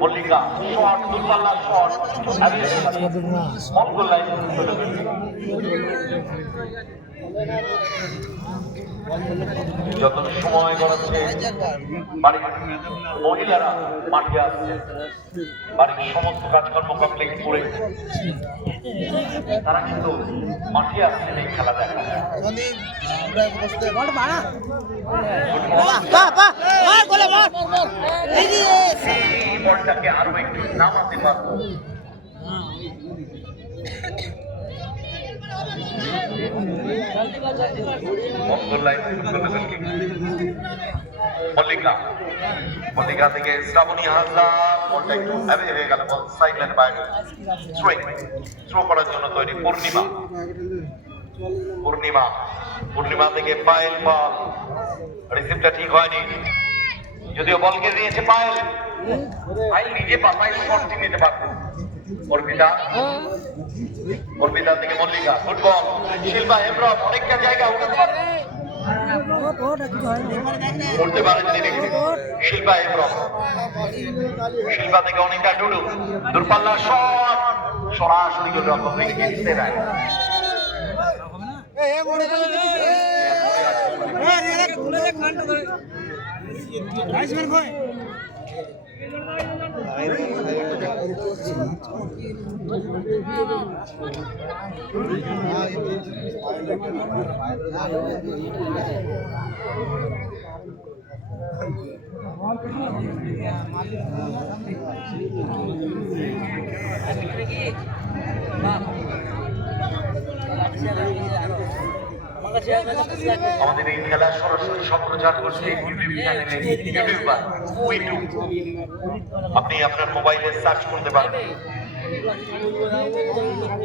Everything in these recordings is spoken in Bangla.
মল্লিকা শট দুর্বাল্লা শট মঙ্গল লাইন যত সময় গড়াচ্ছে বাড়ির মহিলারা মাঠে আসছে, বাড়ির সমস্ত কাজকর্ম কমপ্লিট করে তারা কিন্তু মাঠে আসছেন এই খেলা দেখা। বলটাকে আরো একটু নামাতে পারবো। মল্লিকা থেকে শ্রাবণী হাজরা বলটা একটু হ্যাভি হয়ে গেল, বল সাইড লাইন বাইরে থ্রো করার জন্য তৈরি পূর্ণিমা। পূর্ণিমা থেকে পায়েল বল, রিসিভটা ঠিক হয়নি, যদিও বলকে নিয়েছে পায়েল নিজে পাতায় শটটি নিতে পারতো। অর্পিতা থেকে মল্লিকা ফুটবল, শিল্পা হেমব্রম অনেকটা জায়গা উঠাতে পারে, করতে পারেননি শিল্পা হেমব্রম। শিল্পা থেকে অনেকটা ডুডু, দূরপাল্লা শট সরাসরি গোলরক্ষক লিখে দেয়। আমাদের এই খেলা সরাসরি সম্প্রচার করছে ইউটিউব চ্যানেলে, ইউটিউবার উইটু। আপনি আপনার মোবাইলে সার্চ করতে পারবেন,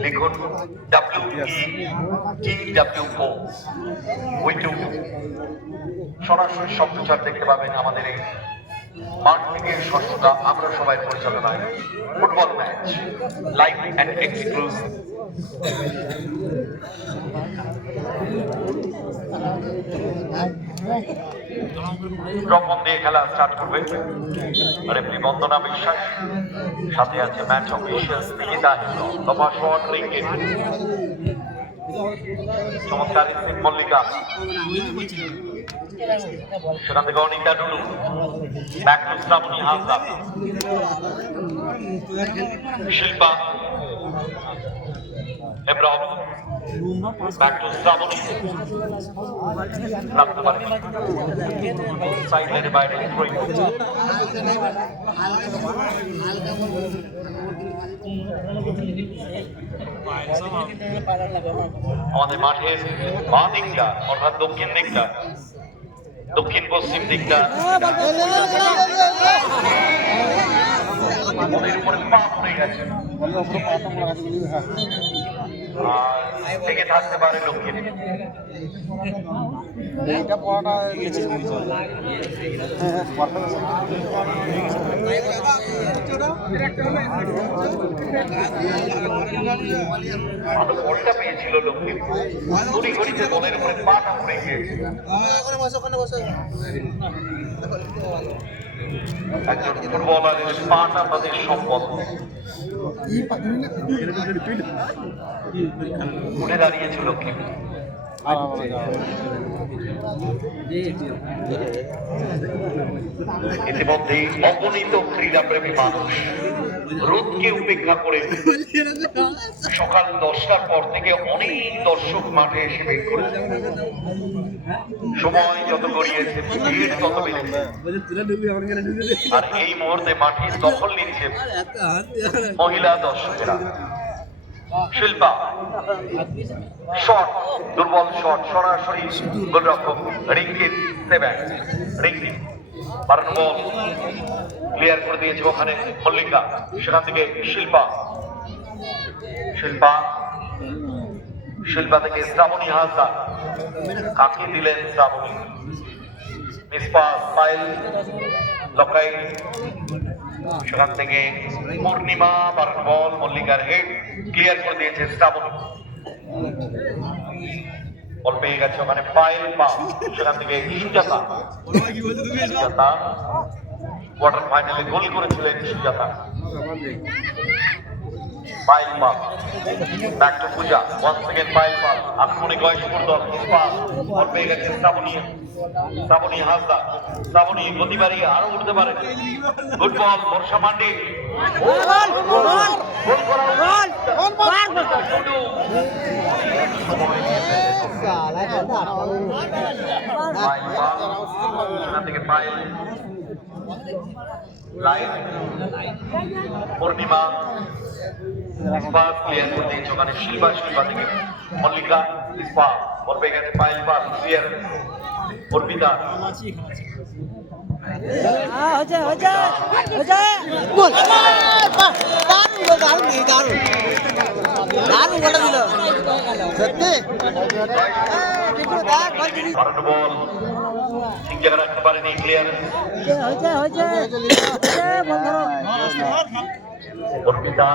লিখুন WETWO উইটু। সরাসরি সম্প্রচার দেখতে পাবেন আমাদের এই মাঠ থেকে ষষ্ঠটা আমরা সবাই পরিচালনায় football match live and exclusive. রকম দিয়ে খেলা স্টার্ট করবে রেফারি বন্দনা বিশ্বাস, সাথে আছে match official Nikita Tapa shot রিঙ্গিট। চমৎকার রিসিভ মল্লিকা, সেখান থেকে Anita Dudu, back to Shrabani Hazra, Shilpa Hembram, back to Stravoni. Sideline by throwing. আমাদের মাঠের বাঁ দিকটা অর্থাৎ দক্ষিণ দিকটা, দক্ষিণ পশ্চিম দিকটা মনের উপরে পা পড়ে গেছে, থেকে থাকতে পারে দক্ষিণ। বলটা পেয়েছিল দক্ষিণ, ঘড়ি ঘড়িতে মনের উপরে পাটা পড়ে গিয়েছে। একজন ফুটবলারের পাটা তাদের সম্পদ। উঠে দাঁড়িয়েছিল লক্ষ্মী। ইতিমধ্যেই অগণিত ক্রীড়াপ্রেমী মানুষ রোদকে উপেক্ষা করে সকাল 10টার পর থেকে অনেক দর্শক মাঠে এসে বের করেছে। সময় যত গড়িয়েছে ভিড় তত বেড়েছে, আর এই মুহূর্তে মাঠের দখল নিচ্ছে মহিলা দর্শকেরা। শিল্পা শট, দুর্বল শট, সরাসরি গোলরক্ষক রিঙ্গিত সেভেন, রিঙ্গিত বাড়ানো বল ক্লিয়ার করে দিয়েছে ওখানে মল্লিকা, সেখান থেকে শিল্পা থেকে শ্রাবণী হাজরা, কাকে দিলেন শ্রাবণী, মিসপাস পায়েল লকাই, সেখান থেকে পূর্ণিমা বাড়ানো বল মল্লিকার হেড ক্লিয়ার করে দিয়েছে শ্রাবণী। বল পেয়ে গেছে ওখানে পায়েল পা, সেখান থেকে সুজাতা। সুজাতা কোয়ার্টার ফাইনালে গোল করেছিলেন সুজাতা। পায়েল পা, back to Puja, one second Payel পা, আক্রমণে গয়েশপুর দল। বল পেয়ে গেছে শ্রাবণী, শ্রাবণী হাসদা, শ্রাবণী গতি বাড়িয়ে আরো উঠতে পারে। গুড বল বর্ষা মান্ডি, গোল করা টুডু। পায়েল পা, সেখান থেকে পায়েল লাইন, পূর্ণিমা ইস্পা ক্লিয়ার করতে গেছে ওখানে শিল্পা, শিল্পা থেকে মল্লিকা ইস্পা, বল পেয়ে গেছে পায়েল পাল ক্লিয়ার, অর্পিতা বল ঠিক জায়গা রাখতে পারেনি, ক্লিয়ার অর্পিতা।